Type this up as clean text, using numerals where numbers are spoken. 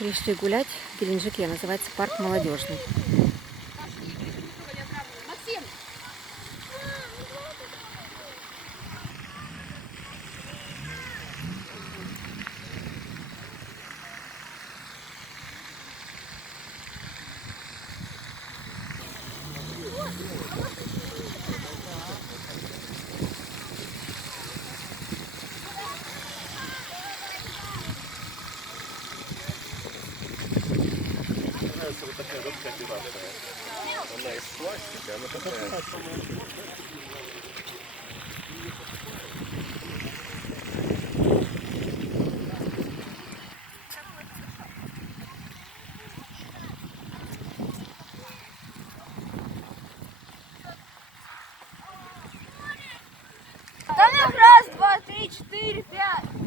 Пришли гулять в Геленджике, называется парк молодежный. Максим! Вот такая вот копирация. Она из пластика, она такая. Там их раз, два, три, четыре, пять.